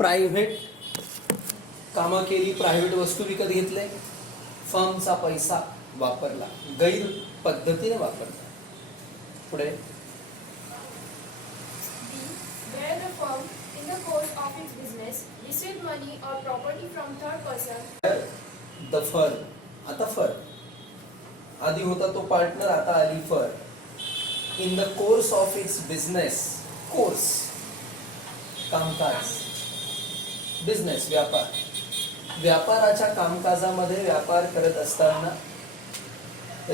Private कामं केली, private वस्तू विकत घेतले, फर्मचा पैसा वापरला, गैर पद्धतीने वापरला. पुढे Where the firm, in the course of its business, received money or property from third person. The firm, आता फर्म आधी होता तो पार्टनर, आता आली firm. In the course of its business, course कामकाज, बिझनेस व्यापार, व्यापाराच्या कामकाजामध्ये व्यापार करत असताना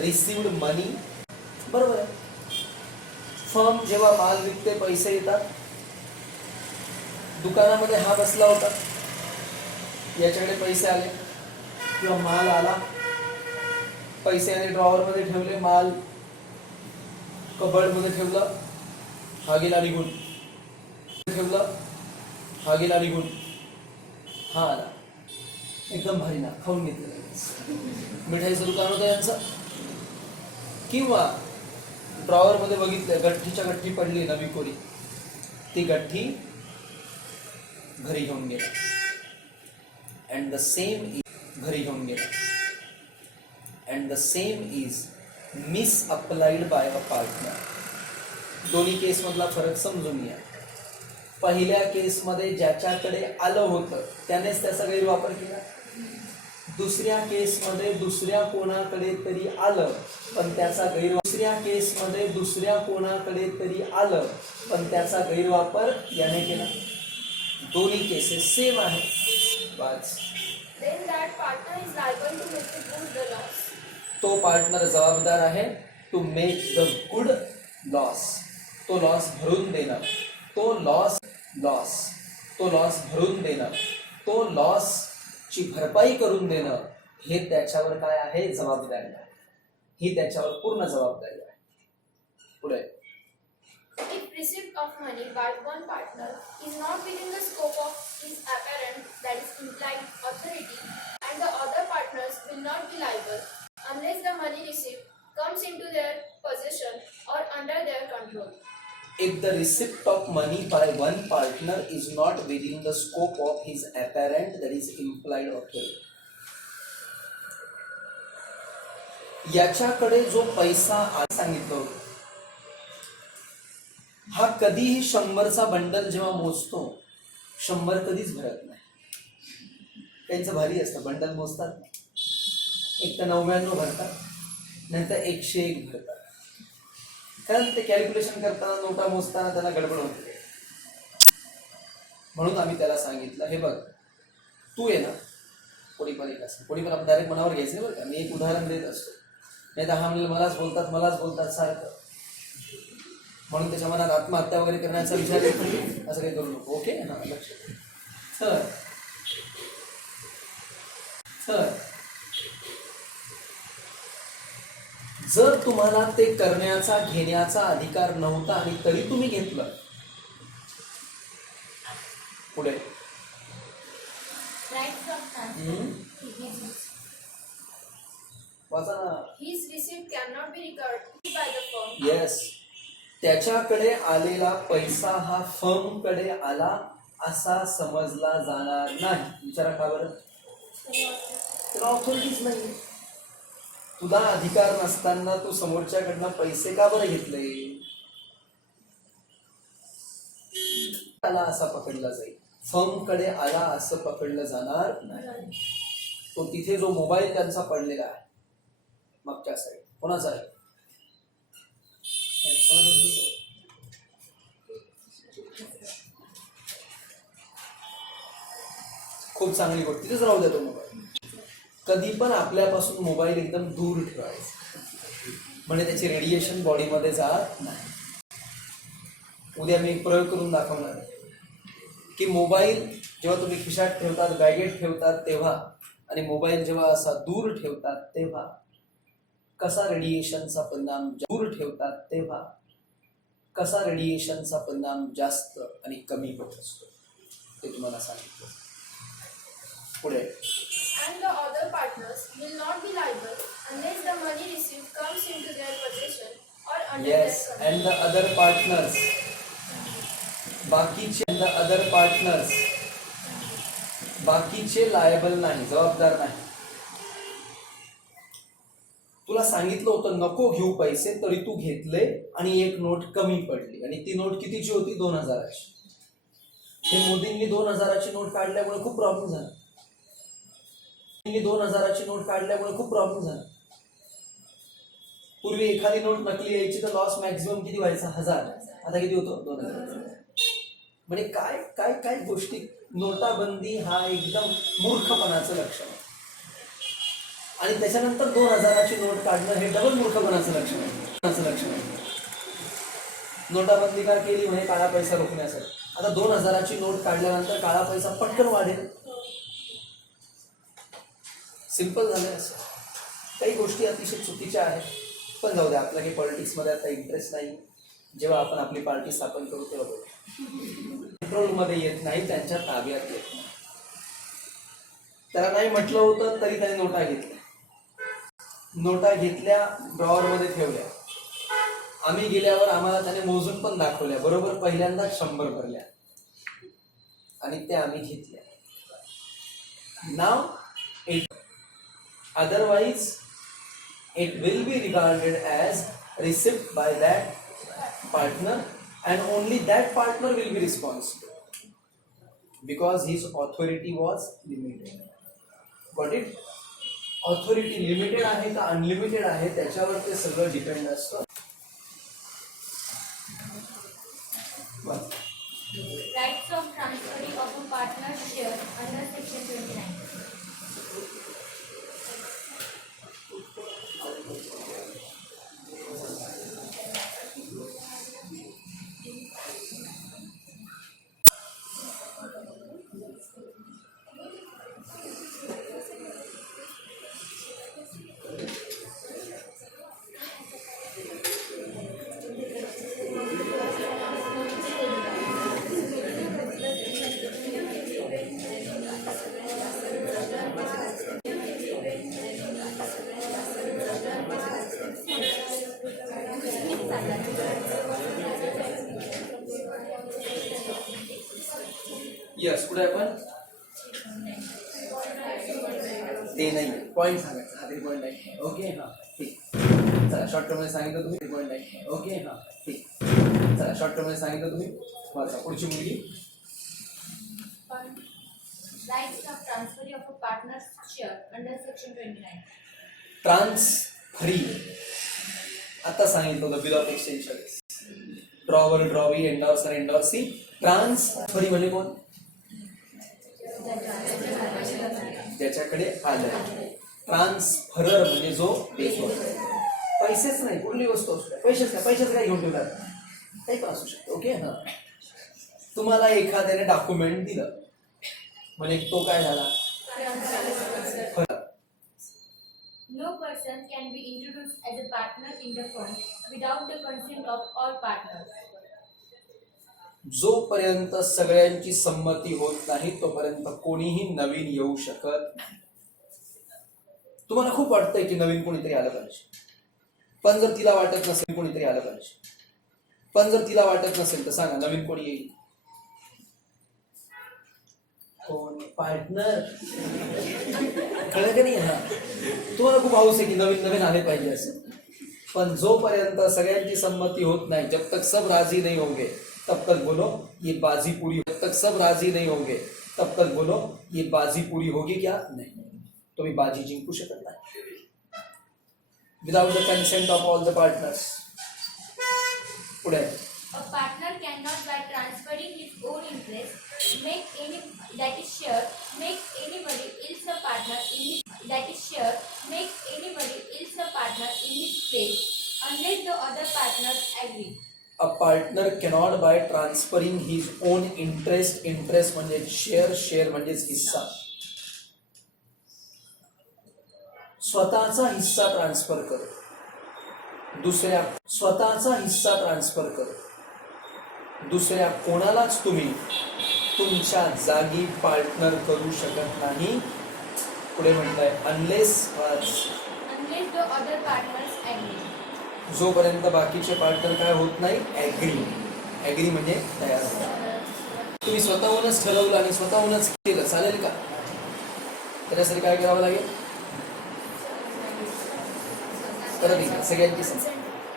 रिसिव्ड मनी, बरोबर आहे. फर्म जेव्हा माल विकते पैसे येतात. दुकानामध्ये हा बसला होता, याच्याकडे पैसे आले किंवा माल आला, पैसे आणि ड्रॉवर मध्ये ठेवले, माल कबर्ड मध्ये ठेवलं, हा गेला निघून, ठेवलं, हा गेला निघून, हा आला, एकदम भारी ना, खाऊन घेतलं. मिठाईचं दुकान होतं यांचं. किंवा ड्रॉवर मध्ये बघितलं, गठ्ठीच्या गठ्ठी पडली नवी कोरी, ती गठ्ठी घरी घेऊन गेला. अँड द सेम घरी घेऊन गेला. And the same is miss applied by a partner. दोन्ही केस मधला फरक समजून घ्या. पहिल्या केसमध्ये ज्याच्याकडे आलं होतं त्यानेच त्याचा गैरवापर केला. दुसऱ्या केसमध्ये दुसऱ्या कोणाकडे तरी आलं पण त्याचा गैरवापर याने केला. दोन्ही केसेस सेम आहेत. वाच. Then that partner is liable to make the good the loss. तो पार्टनर जबाबदार आहे to make the good loss. तो लॉस भरून देणं, तो लॉस भरून देणं, तो लॉस ची भरपाई करून देणं, हे त्याच्यावर काय आहे, जबाबदारी आहे. ही त्याच्यावर पूर्ण जबाबदारी आहे. पुढे If receipt of money by one partner is not within the scope of his apparent, that is implied authority, and the other partners will not be liable unless the money received comes into their possession or under their control. If the receipt of money by one partner is not within the scope of his apparent, that is implied authority. याच्याकडे जो पैसा सांगितलं होतं, हा कधीही 100चा bundle जेव्हा मोजतो 100 कधीच भरत नाही. त्यांचं भारी असतं, बंडल मोजतात, एक तर 99 भरतात, नंतर 101 भरतात. कारण ते कॅल्क्युलेशन करताना, नोटा मोजताना त्यांना गडबड होते. म्हणून आम्ही त्याला सांगितलं, हे बघ तू आहे ना, कोणी पण एक असं, कोणी पण आपण डायरेक्ट मनावर घ्यायचं नाही बरं का. मी एक उदाहरण देत असतो, नाही तर हा म्हणजे मलाच बोलतात सारखं, म्हणून त्याच्या मनात आत्महत्या वगैरे करण्याचा विचार येत नाही. असं काही करू नको. ओके ना, लक्ष. तर जर तुम्हाला ते करण्याचा, घेण्याचा अधिकार नव्हता आणि तरी तुम्ही घेतलं, पुढे वाचा ना. His receipt cannot be recovered by the firm. Yes, त्याच्याकडे आलेला पैसा हा फर्म कडे आला असा समजला जाणार नाही. विचारा का बरं? त्याला ऑथॉरिटीच नाही. तुला अधिकार नसताना तू समोरच्याकडनं पैसे का बरं घेतले? आला असा पकडला जाईल, फर्म कडे आला असं पकडलं जाणार नाही. तो तिथे जो मोबाईल त्यांचा पडलेला आहे मागच्या साईड, कोणाचा आहे? खूप चांगली गोष्ट, तिथेच राहू द्या तो मोबाईल. कधी पण आपल्यापासून मोबाईल एकदम दूर ठेवायचा, म्हणजे त्याची रेडिएशन बॉडीमध्ये जात नाही. उद्या मी एक प्रयोग करून दाखवणार आहे की मोबाईल जेव्हा तुम्ही खिशात ठेवतात, बॅगेत ठेवतात तेव्हा, आणि मोबाईल जेव्हा असा दूर ठेवतात तेव्हा कसा रेडिएशनचा परिणाम, दूर ठेवतात तेव्हा कसा रेडिएशनचा परिणाम जास्त आणि कमी होत असतो ते तुम्हाला सांगितलं. पुढे And the other partners will not be liable unless the money received comes into their possession or under yes their control. and the other partners, बाकीचे and the other partners बाकीचे लायबल नाही, जबाबदार नाही. तुला सांगितलं होतं नको घेऊ पैसे, तरी तू घेतले आणि एक नोट कमी पडली, आणि ती नोट कितीची होती? 2000ची. हे मोदींनी 2000ची नोट काढल्यामुळे खूप प्रॉब्लेम झाला. 2000ची नोट काढल्यामुळे खूप प्रॉब्लेम झाला. पूर्वी एखादी नोट नकली यायची तर लॉस मॅक्झिमम किती व्हायचा? 1000. आता किती होतो? 2000. म्हणजे काय काय काय गोष्टी. नोटाबंदी हा एकदम मूर्खपणाचं लक्षण आहे, आणि त्याच्यानंतर 2000ची नोट काढणं हे डबल मूर्खपणाचं लक्षण आहे. नोटाबंदी का केली? म्हणजे काळा पैसा रोखण्यासाठी. आता 2000ची नोट काढल्यानंतर काळा पैसा पटकन वाढेल. सिंपल झालं असं. काही गोष्टी अतिशय चुकीच्या आहेत, पण जाऊ द्या, आपल्या काही पॉलिटिक्समध्ये आता इंटरेस्ट नाही. जेव्हा आपण आपली पार्टी स्थापन करू तेव्हा कंट्रोलमध्ये येत नाही, त्यांच्या ताब्यात येत नाही. त्याला नाही म्हटलं होतं तरी त्याने नोटा घेतल्या, ड्रॉवरमध्ये ठेवल्या. आम्ही गेल्यावर आम्हाला त्याने मोजून पण दाखवल्या. बरोबर पहिल्यांदा 100 भरल्या आणि त्या आम्ही घेतल्या. Now it otherwise it will be regarded as receipt by that partner, and only that partner will be responsible because his authority was limited. Got it? Authority limited आहे का अनलिमिटेड आहे त्याच्यावर ते सगळं डिपेंड असतं. Rights of transferring of a partner's share under section 29. Yes, कुठे आपण ते नाही पॉईंट सांगायचं. हा 3 पॉईंट आहे. ओके, हा ठीक. चला शॉर्ट टर्म मध्ये सांगितलं तुम्ही. 3 पॉईंट आहे. ओके, हा ठीक. चला शॉर्ट टर्म मध्ये सांगितलं तुम्ही. वाचा पुढची मुलगी. Rights of transfer of a partner's share under section 29. ट्रान्सफरी आता सांगितलं होतं bill of exchange. Drawer, drawee, endorser, endorsee. Transferee म्हणजे कोण? ज्याच्याकडे आलं. ट्रान्सफरर म्हणजे जो देतो. पैसेच नाही, कुठली वस्तू असू द्या. पैसेच काय घेऊन ठेवतात, काही पण असू शकतं. ओके, हा. तुम्हाला एखाद्याने डॉक्युमेंट दिलं म्हणजे तो काय झाला? No person can be introduced as a partner in the firm without the consent of all partners. जोपर्यंत सगळ्यांची संमती होत नाही तोपर्यंत कोणीही नवीन येऊ शकत नाही. तुम्हाला खूप वाटतंय की नवीन कोणीतरी आलं पाहिजे, पण जर तिला वाटत नसेल कोणीतरी आलं पाहिजे, पण जर तिला वाटत नसेल तर सांगा नवीन कोणी येईल? कोण? पार्टनर. कळलं का नाही? हा, तुम्हाला खूप हाऊस आहे की नवीन नवीन आले पाहिजे असं, पण जोपर्यंत सगळ्यांची संमती होत नाही, जब तक सब राजी नहीं होंगे तब तक बोलो ये बाजी पूरी, जब तक सब राजी नहीं होंगे तब तक बोलो ये बाजी पूरी होगी क्या? नहीं, तुम्ही बाजी जिंकू शकत नाही. Without the consent of all the partners. पुढे A partner cannot, by transferring his own interest, make any that is share, make anybody else a partner in his that is share, make anybody else a partner in his place, unless the other partners agree. a partner cannot by transferring his own interest म्हणजे share म्हणजेच हिस्सा, स्वतःचा हिस्सा transfer करू दुसऱ्या कोणालाच तुम्ही तुमच्या जागी पार्टनर करू शकत नाही. पुढे म्हटलंय unless the other partners agree. जोपर्यंत बाकीचे पार्टनर काय होत नाही, ऍग्री म्हणजे तयार होतात. तुम्ही स्वतःहूनच ठरवलं आणि स्वतःहूनच केलं चालेल का? त्याच्यासाठी काय करावं लागेल? परत एकदा सगळ्यांची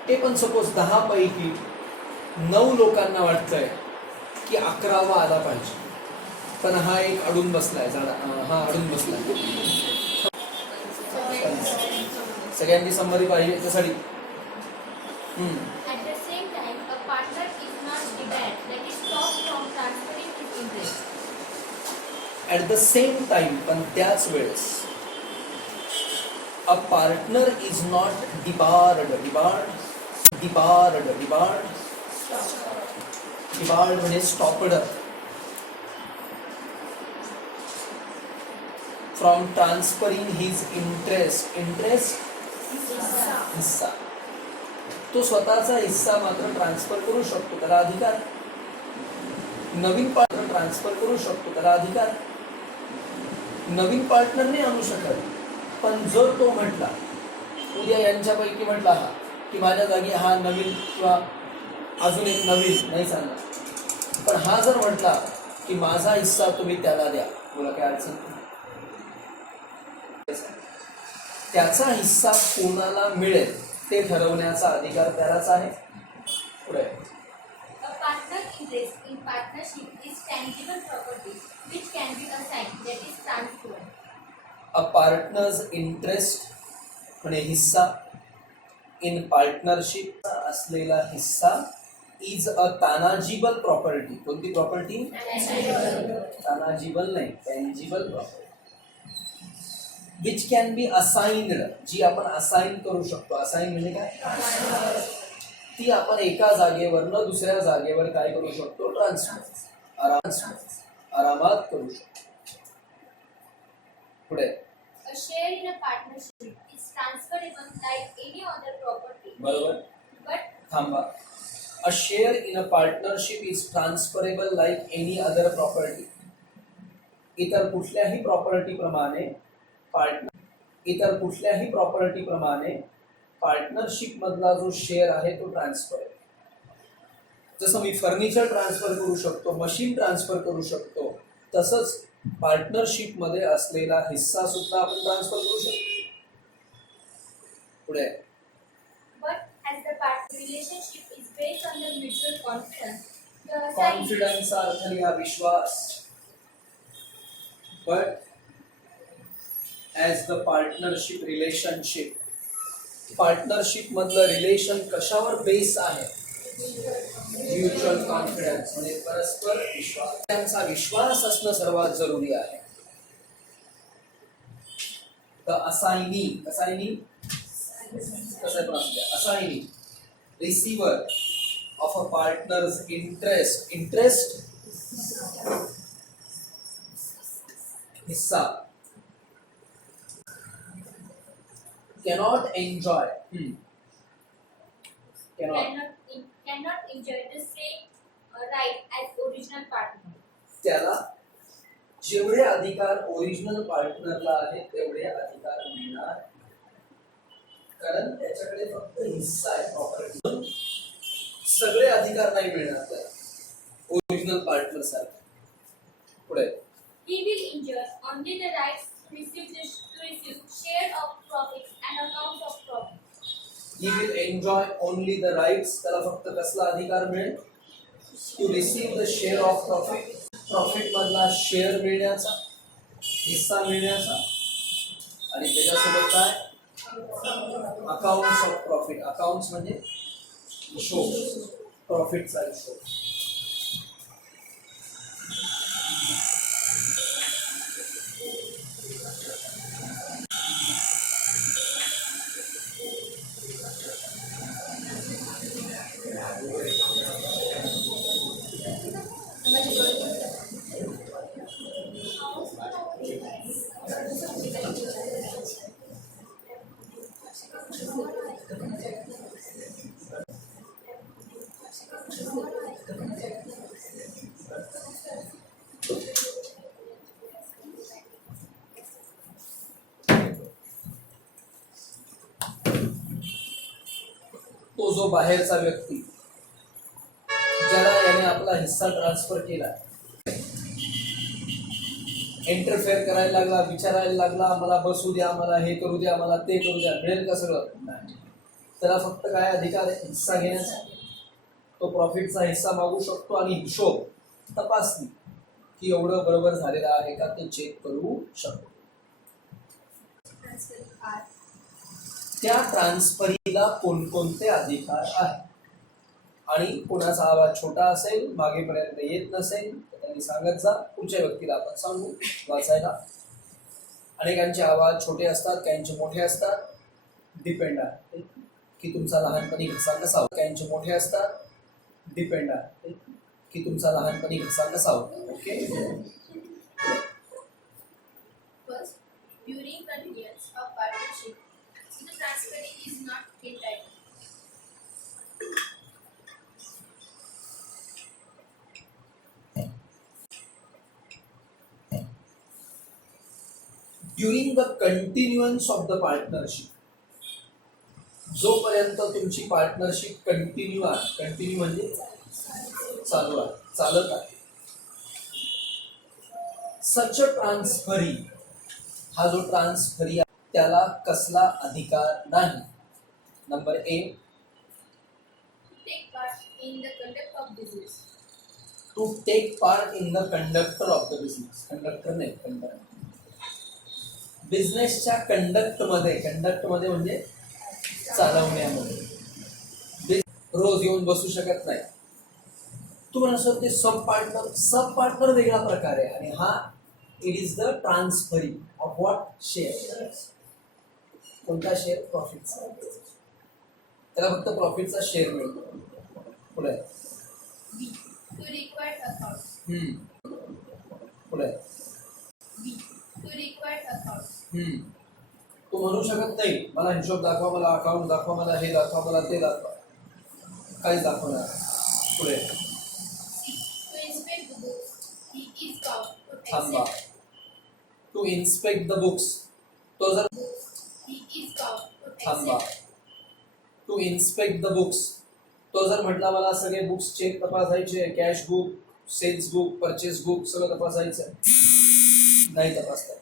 ते पण सपोज 10 पैकी 9 लोकांना वाटतंय की 11वा आला पाहिजे, पण हा एक अडून बसलाय, हा अडून बसलाय. सगळ्यांची संमती पाहिजे त्यासाठी. At the same time, a partner is not debarred, that is stopped from transferring his interest. At the same time, पण त्याच वेळेस a partner is not debarred. Debarred म्हणजे stopped from transferring his interest. हिस्सा. तो स्वतःचा हिस्सा मात्र transfer करू शकतो, त्याला अधिकार. नवीन पार्टनर ट्रान्सफर करू शकतो, त्याला अधिकार. नवीन पार्टनर नाही आणू शकत, पण जर तो म्हटला, उद्या यांच्यापैकी म्हटला हा की माझ्या जागी हा नवीन किंवा अजून एक नवीन नाही चालणार, पण हा जर म्हटला की माझा हिस्सा तुम्ही त्याला द्या, तुला काय अडचण नाही. त्याचा हिस्सा कोणाला मिळेल ते ठरवण्याचा अधिकार त्यालाच आहे. पुढे A partner interest in partnership is tangible property which can be assigned, that is transferred. A partner's interest म्हणजे हिस्सा इन पार्टनरशिप असलेला हिस्सा इज अ तानाजिबल प्रॉपर्टी. कोणती प्रॉपर्टी? तानाजिबल नाही, tangible property. Which can be assigned, जी आपण assign करू शकतो. असाइन म्हणजे काय? ती आपण एका जागेवरनं दुसऱ्या जागेवर काय करू शकतो? ट्रान्सफर. आरामात करू शकतो. पुढे A share in a partnership is transferable like any other property. बरोबर. But थांबा. A share in a partnership is transferable like any other property. इतर कुठल्याही प्रॉपर्टी प्रमाणे पार्टनरशिप मधला जो शेअर आहे तो ट्रान्सफर आहे. जसं मी फर्निचर ट्रान्सफर करू शकतो, मशीन ट्रान्सफर करू शकतो, तसंच पार्टनरशिप मध्ये असलेला हिस्सा सुद्धा आपण ट्रान्सफर करू शकतो. पुढे But as the partner relationship is based on the mutual confidence, the कॉन्फिडन्सचा अर्थ लिहा विश्वास. But as the partnership relationship, partnership मधलं रिलेशन कशावर बेस आहे? म्युच्युअल कॉन्फिडन्स म्हणजे परस्पर विश्वास. त्यांचा विश्वास असणं सर्वात जरुरी आहे. द असाइनी कसं आहे? Assignee receiver of a partner's interest हिस्सा cannot enjoy cannot enjoy the same right as original partner. त्याला जेवढे अधिकार ओरिजिनल पार्टनरला आहेत तेवढे अधिकार मिळणार, कारण त्याच्याकडे फक्त हिस्सा आहे प्रॉपर्टी. सगळे अधिकार नाही मिळणार त्याला ओरिजिनल पार्टनर सारखे. पुढे He will enjoy only the rights to receive share of profits and account of profits. ही will enjoy only the rights. त्याला फक्त कसला अधिकार मिळेल? To receive the share of profit. Profit मधला शेअर मिळण्याचा, हिस्सा मिळण्याचा, आणि त्याच्यासोबत काय? Accounts of profit. अकाउंट्स म्हणजे हिशोब, प्रॉफिटचा हिशोब. तो जो बाहेरचा व्यक्ती ज्याला याने आपला हिस्सा ट्रान्सफर केला, इंटरफेअर करायला लागला, विचारायला लागला, मला बसू द्या, मला हे करू द्या, मला ते करू द्या, मिळेल का सगळं? नाही. त्याला फक्त काय अधिकार आहे? हिस्सा घेण्याचा. तो प्रॉफिटचा हिस्सा मागू शकतो आणि हिशोब तपासणी की एवढं बरोबर झालेलं आहे का ते चेक करू शकतो. त्या ट्रान्सफरीला कोणकोणते अधिकार आहेत आणि कोणाचा आवाज छोटा असेल, मागेपर्यंत येत नसेल तर त्यांनी सांगत जा, पुढच्या व्यक्तीला आपण सांगू वाचायला. अनेकांचे आवाज छोटे असतात, काहींचे मोठे असतात. डिपेंड आहे की तुमचा लहानपणी घसा कसा होता. काहींचे मोठे असतात. डिपेंड आहे की तुमचा लहानपणी घसा कसा होता. Okay. First, during continuance of partnership, the transferee is not entitled. During the continuance of the partnership, जोपर्यंत तुमची पार्टनरशिप कंटिन्यू आहे, कंटिन्यू म्हणजे चालू आहे, चालत आहे. सच ट्रान्सफरी, हा जो ट्रान्सफरी आहे त्याला कसला अधिकार नाही. Number A, Take part in the conduct of business. To take part in the conductor of the business. Conductor नाही, कंडक्टर. बिझनेसच्या कंडक्ट मध्ये म्हणजे चालवण्यामध्ये. रोज येऊन बसू शकत नाही. तुम्हाला असं ते सब पार्टनर वेगळा प्रकार आहे आणि हा it is the transferee of what share. कोणता शेअर? प्रॉफिटचा. त्याला फक्त प्रॉफिटचा शेअर मिळतो. पुढे B. To required accounts. पुढे B. To required accounts. तू म्हणू शकत नाही मला हिशोब दाखवा, मला अकाउंट दाखवा, मला हे दाखवा, मला ते दाखवा. काहीच दाखवणार. पुढे To inspect the books. He is bound to थांबा. accept to inspect the books, तो जर books. He is bound to थांबा. accept to inspect the books, तो जर म्हटला मला सगळे बुक्स चेक तपासायचे, cash book, sales book, purchase book सगळं तपासायचं, नाही तपासता.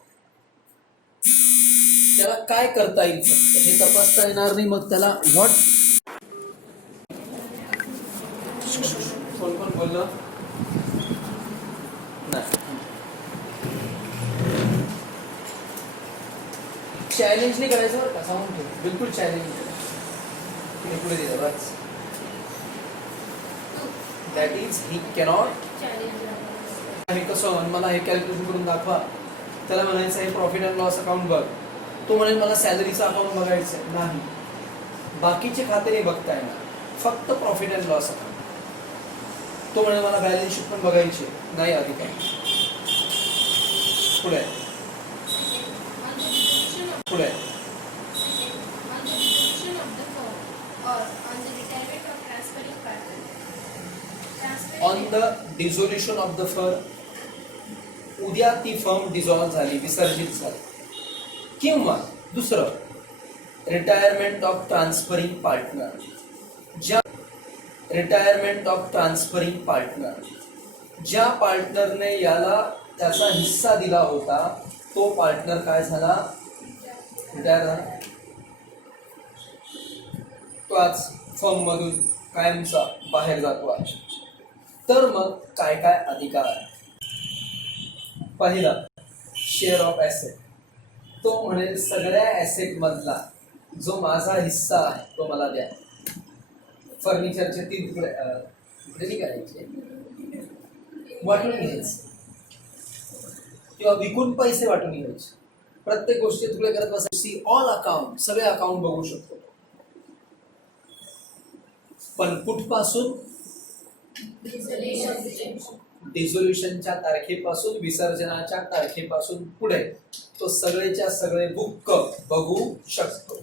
त्याला काय करता येईल? फक्त हे तपासता येणार नाही. मग त्याला व्हॉट, कोण बोललं नाही. चॅलेंज नाही करायचं बरं का, सांगून ठेव. बिलकुल चॅलेंज नाही. तुम्ही पुढे दिलं बस. That is he cannot. challenge. हे कसं, मला हे कॅल्क्युलेशन करून दाखवा. त्याला म्हणायचं हे प्रॉफिट अँड लॉस अकाउंट बघ. तो म्हणेल मला सॅलरीचं अकाउंट बघायचं नाही. बाकीचे खाते नाही बघता येणार, फक्त प्रॉफिट अँड लॉस अकाउंट. तो म्हणेल मला बॅलन्स शीट पण बघायची नाही. अधिकार पुढे On the dissolution of पुढे on the dissolution of the firm or on the retirement of transferring partner. On the dissolution of the firm, उद्या ती फर्म डिझॉल्व्ह झाली, विसर्जित झाली. किंवा दुसरं रिटायरमेंट ऑफ ट्रान्सफरिंग पार्टनर. ज्या रिटायरमेंट ऑफ ट्रान्सफरिंग पार्टनर, ज्या पार्टनरने याला त्याचा हिस्सा दिला होता तो पार्टनर काय झाला? रिटायर झाला. तो आज फर्म मधून कायमचा बाहेर जातो आहे. तर मग काय काय अधिकार आहे? पहिला, शेअर ऑफ ॲसेट. तो म्हणेल सगळ्या ॲसेट मधला जो माझा हिस्सा आहे तो मला द्या. फर्निचरचे 3 तुकडे नाही करायचे, वाटून घ्यायचे किंवा विकून पैसे वाटून घ्यायचे. प्रत्येक गोष्टी तुकडे करत बसायची. ऑल अकाउंट, सगळे अकाउंट बघू शकतो. पण कुठपासून? डिझोल्युशनच्या तारखेपासून, विसर्जनाच्या तारखेपासून पुढे तो सगळेच्या सगळे बुक बघू शकतो.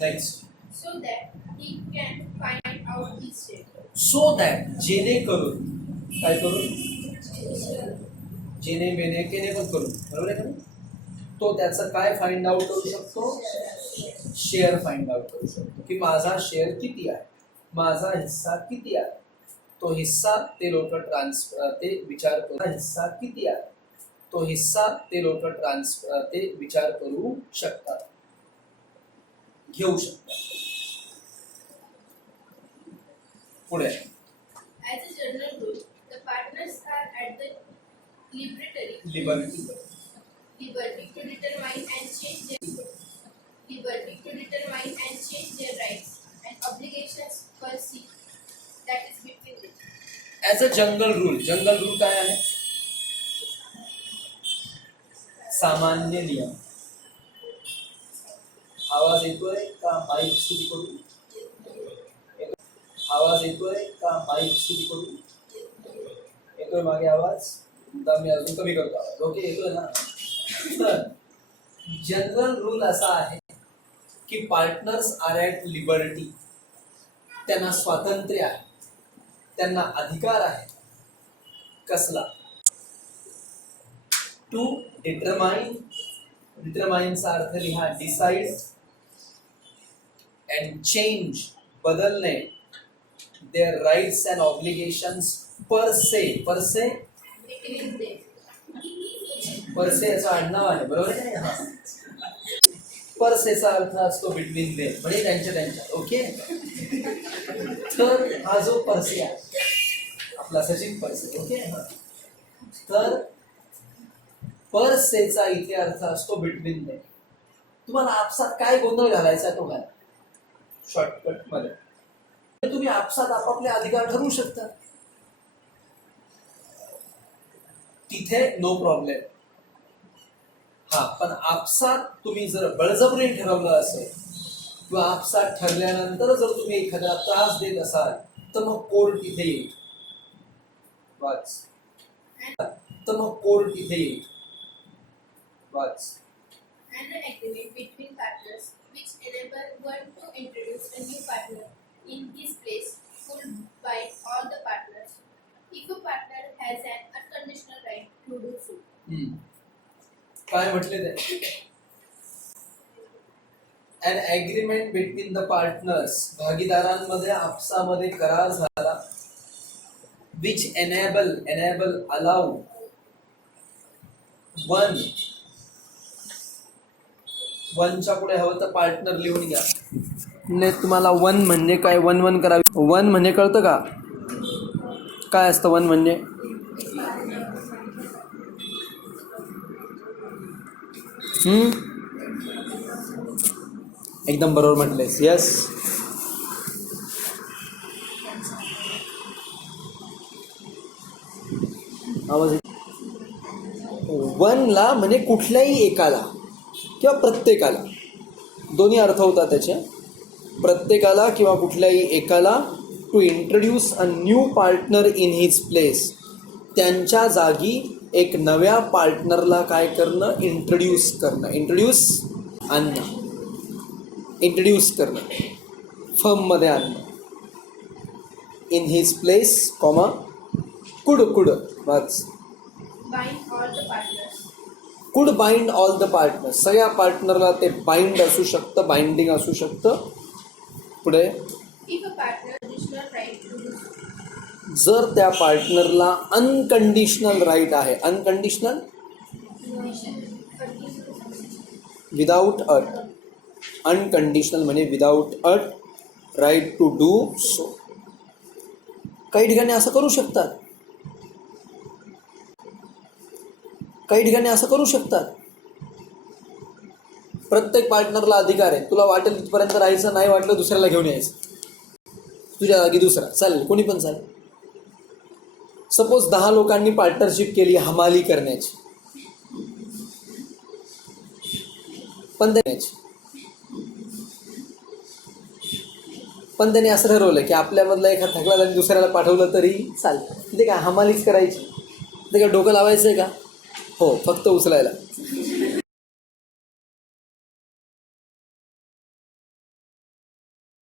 Next, So that he can find out his share. So that, जेणेकरून, काय करून? जेणे बेने केने पण करून, बरोबर आहे का? तो त्याचं काय फाइंड आउट करू शकतो? शेअर फाइंड आउट करू शकतो की माझा शेअर किती आहे, माझा हिस्सा किती आहे. तो हिस्सा ते लोक ते विचार करून हिस्सा किती आहे तो हिस्सा ते लोक ते विचार करू शकतात, घेऊ शकतात. पुढे As a general rule, the partners are at the liberty liberty to determine and change their rights and obligations per se, that is between them. As a jungle rule काय आहे? सामान्य नियम. आवाज येतोय का? माईक सुरू करू? आवाज येतोय का? माईक सुरू करू? येतोय मागे आवाज? आता मी अजून कमी करतो आवाज. ओके, येतोय ना? तर जनरल रूल असा आहे की पार्टनर्स आर ॲट लिबर्टी. त्यांना स्वातंत्र्य आहे, त्यांना अधिकार आहे. कसला? टू डिटरमाइनचा अर्थ लिहा डिसाइड, अँड चेंज बदलणे, their rights and obligations per se Between them. याचा आडनाव आहे, बरोबर आहे? हा. परसेचा अर्थ असतो बिटवीन देम, म्हणजे त्यांच्या. ओके, तर हा जो परसे आहे आपला सचिन परसे. ओके, हा. तर परसेचा इथे अर्थ असतो बिटवीन देम. तुम्हाला आपसात काय गोंधळ घालायचा तो घाला शॉर्टकट मध्ये. तुम्ही आपसात आपापले अधिकार ठरवू शकता, तिथे नो प्रॉब्लेम. हा, पण आपसात तुम्ही जर बळजबरीने ठरवलं असेल किंवा आपसात ठरल्यानंतर जर तुम्ही एखाद्याला त्रास देत असाल तर मग कोर्ट तिथे येईल. वाच. तर मग कोर्ट तिथे येईल. वाच. And an agreement between partners which enable one to introduce a new partner in his place will bind all the partners if a partner has an unconditional right to do so. काय म्हटले ते? अन agreement between the partners, भागीदारांमध्ये आपसामध्ये करार झाला, which enable allow वनच्या पुढे हवं तर partner लिहून घ्या. ने तुम्हाला वन म्हणजे काय, वन करावी. वन म्हणजे कळतं का? काय असतं वन म्हणजे? एकदम बरोबर म्हटलेस. यस. आवाज. वनला म्हणजे कुठल्याही एकाला किंवा प्रत्येकाला, दोन्ही अर्थ होतात त्याचे. प्रत्येकाला किंवा कुठल्याही एकाला to introduce a new partner in his place, त्यांच्या जागी एक नव्या पार्टनरला काय करणं? इंट्रोड्यूस करणं. इंट्रोड्यूस करणं, फर्ममध्ये आणणं. इन हिज प्लेस, कॉमा कुड वाच. Bind all the partners. कुड बाइंड ऑल द पार्टनर्स, सगळ्या पार्टनरला ते बाइंड असू शकतं, बाइंडिंग असू शकतं. पुढे If a partner has additional right to do so. जर त्या पार्टनरला अनकंडिशनल राईट आहे. अनकंडिशनल, विदाउट अट. अनकंडिशनल म्हणजे विदाउट अट राईट टू डू सो. काही ठिकाणी असं करू शकतात, काही ठिकाणी असं करू शकतात. प्रत्येक पार्टनरला अधिकार आहे. तुला वाटेल तिथपर्यंत राहायचं, नाही वाटलं दुसऱ्याला घेऊन यायचं, तुझ्या जागी दुसरा चालेल, कोणी पण चालेल. सपोज 10 लोकांनी पार्टनरशिप केली हमाली करण्याची, पण त्याने असं ठरवलं की आपल्यामधला एखादा थकला आणि दुसऱ्याला पाठवलं तरी चालेल. ते काय हमालीच करायची, ते काय डोकं लावायचं आहे का? हो, फक्त उचलायला.